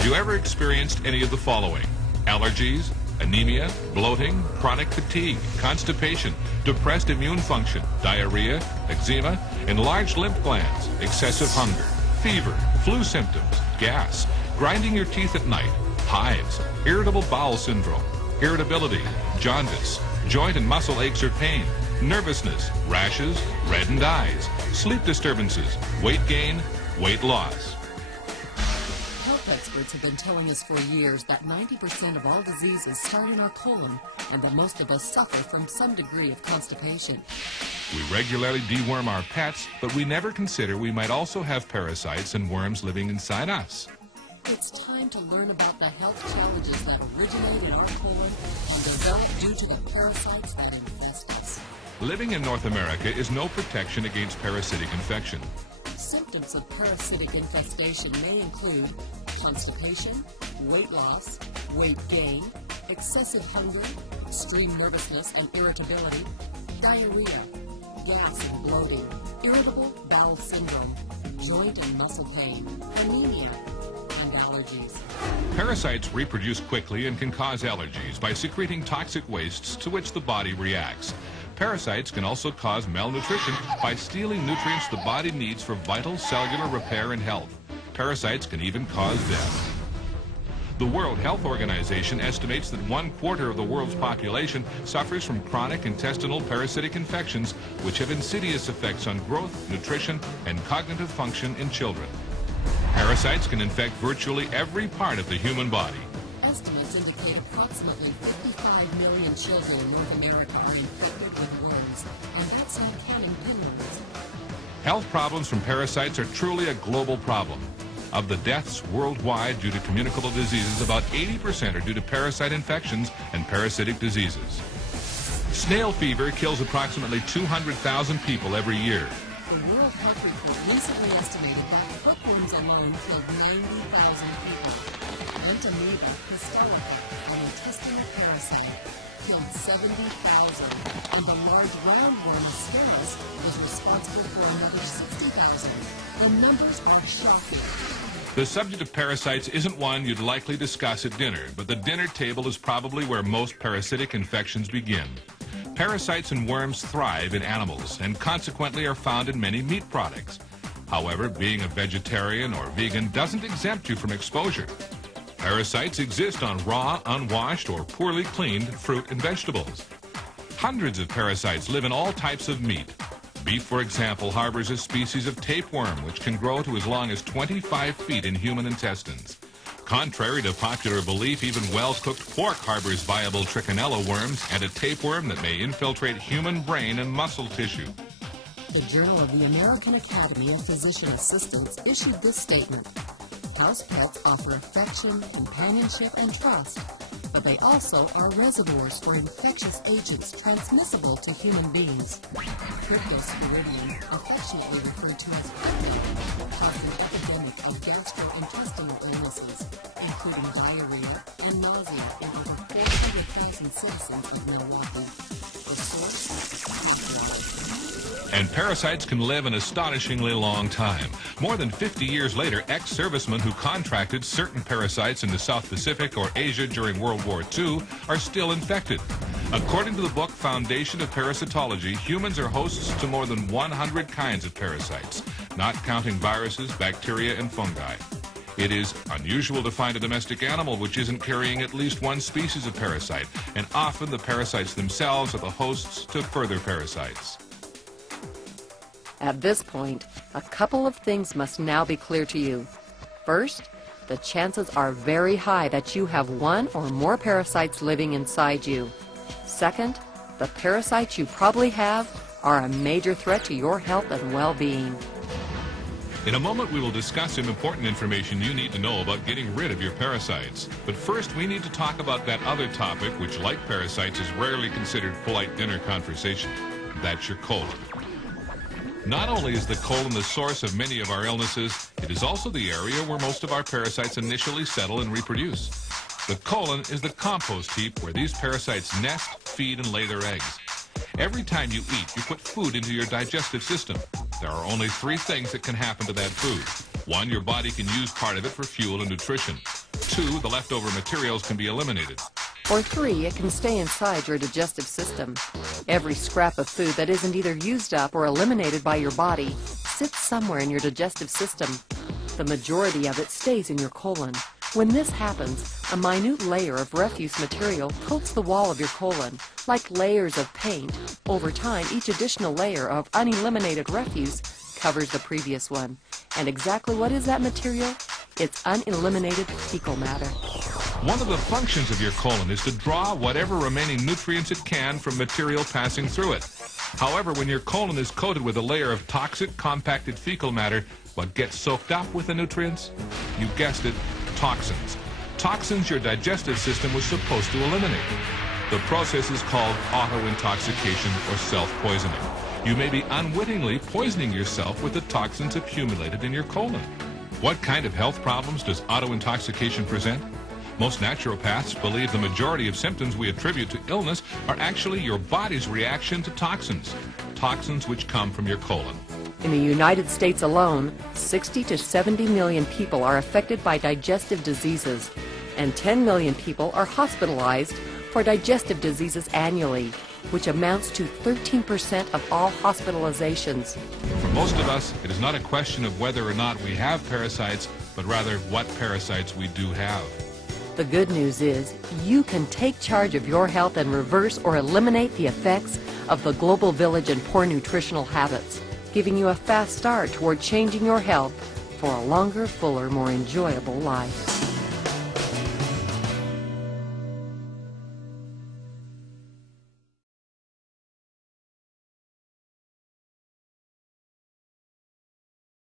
Have you ever experienced any of the following? Allergies, anemia, bloating, chronic fatigue, constipation, depressed immune function, diarrhea, eczema, enlarged lymph glands, excessive hunger, fever, flu symptoms, gas, grinding your teeth at night, hives, irritable bowel syndrome, irritability, jaundice, joint and muscle aches or pain, nervousness, rashes, reddened eyes, sleep disturbances, weight gain, weight loss? Health experts have been telling us for years that 90% of all diseases start in our colon and that most of us suffer from some degree of constipation. We regularly deworm our pets, but we never consider we might also have parasites and worms living inside us. It's time to learn about the health challenges that originate in our colon and develop due to the parasites that infest us. Living in North America is no protection against parasitic infection. Symptoms of parasitic infestation may include constipation, weight loss, weight gain, excessive hunger, extreme nervousness and irritability, diarrhea, gas and bloating, irritable bowel syndrome, joint and muscle pain, anemia, and allergies. Parasites reproduce quickly and can cause allergies by secreting toxic wastes to which the body reacts. Parasites can also cause malnutrition by stealing nutrients the body needs for vital cellular repair and health. Parasites can even cause death. The World Health Organization estimates that 1/4 of the world's population suffers from chronic intestinal parasitic infections, which have insidious effects on growth, nutrition, and cognitive function in children. Parasites can infect virtually every part of the human body. Estimates indicate approximately 55 million children in North America are infected with worms, and that's not counting pinworms. Health problems from parasites are truly a global problem. Of the deaths worldwide due to communicable diseases, about 80% are due to parasite infections and parasitic diseases. Snail fever kills approximately 200,000 people every year. The World Health Report recently estimated that hookworms alone killed 90,000 people. Entamoeba histelica, an intestinal parasite, killed 70,000, and the large roundworm Ascaris was responsible for another 60,000. The numbers are shocking. The subject of parasites isn't one you'd likely discuss at dinner, but the dinner table is probably where most parasitic infections begin. Parasites and worms thrive in animals and consequently are found in many meat products. However, being a vegetarian or vegan doesn't exempt you from exposure. Parasites exist on raw, unwashed, or poorly cleaned fruit and vegetables. Hundreds of parasites live in all types of meat. Beef, for example, harbors a species of tapeworm which can grow to as long as 25 feet in human intestines. Contrary to popular belief, even well-cooked pork harbors viable trichinella worms and a tapeworm that may infiltrate human brain and muscle tissue. The Journal of the American Academy of Physician Assistants issued this statement: house pets offer affection, companionship, and trust, but they also are reservoirs for infectious agents transmissible to human beings. Cryptosporidium, affectionately referred to as crypto, caused an epidemic of gastrointestinal illnesses, including diarrhea and nausea in over 400,000 citizens of Milwaukee. The source? Copyright. And parasites can live an astonishingly long time. More than 50 years later, ex-servicemen who contracted certain parasites in the South Pacific or Asia during World War II are still infected. According to the book Foundation of Parasitology, humans are hosts to more than 100 kinds of parasites, not counting viruses, bacteria, and fungi. It is unusual to find a domestic animal which isn't carrying at least one species of parasite, and often the parasites themselves are the hosts to further parasites. At this point, a couple of things must now be clear to you. First, the chances are very high that you have one or more parasites living inside you. Second, the parasites you probably have are a major threat to your health and well-being. In a moment, we will discuss some important information you need to know about getting rid of your parasites. But first, we need to talk about that other topic, which, like parasites, is rarely considered polite dinner conversation. That's your colon. Not only is the colon the source of many of our illnesses, it is also the area where most of our parasites initially settle and reproduce. The colon is the compost heap where these parasites nest, feed, and lay their eggs. Every time you eat, you put food into your digestive system. There are only three things that can happen to that food. One, your body can use part of it for fuel and nutrition. 2, the leftover materials can be eliminated. Or 3, it can stay inside your digestive system. Every scrap of food that isn't either used up or eliminated by your body sits somewhere in your digestive system. The majority of it stays in your colon. When this happens, a minute layer of refuse material coats the wall of your colon, like layers of paint. Over time, each additional layer of uneliminated refuse covers the previous one. And exactly what is that material? It's uneliminated fecal matter. One of the functions of your colon is to draw whatever remaining nutrients it can from material passing through it. However, when your colon is coated with a layer of toxic, compacted fecal matter, what gets soaked up with the nutrients? You guessed it, toxins. Toxins your digestive system was supposed to eliminate. The process is called auto-intoxication or self-poisoning. You may be unwittingly poisoning yourself with the toxins accumulated in your colon. What kind of health problems does auto-intoxication present? Most naturopaths believe the majority of symptoms we attribute to illness are actually your body's reaction to toxins, toxins which come from your colon. In the United States alone, 60 to 70 million people are affected by digestive diseases, and 10 million people are hospitalized for digestive diseases annually, which amounts to 13% of all hospitalizations. For most of us, it is not a question of whether or not we have parasites, but rather what parasites we do have. The good news is you can take charge of your health and reverse or eliminate the effects of the global village and poor nutritional habits, giving you a fast start toward changing your health for a longer, fuller, more enjoyable life.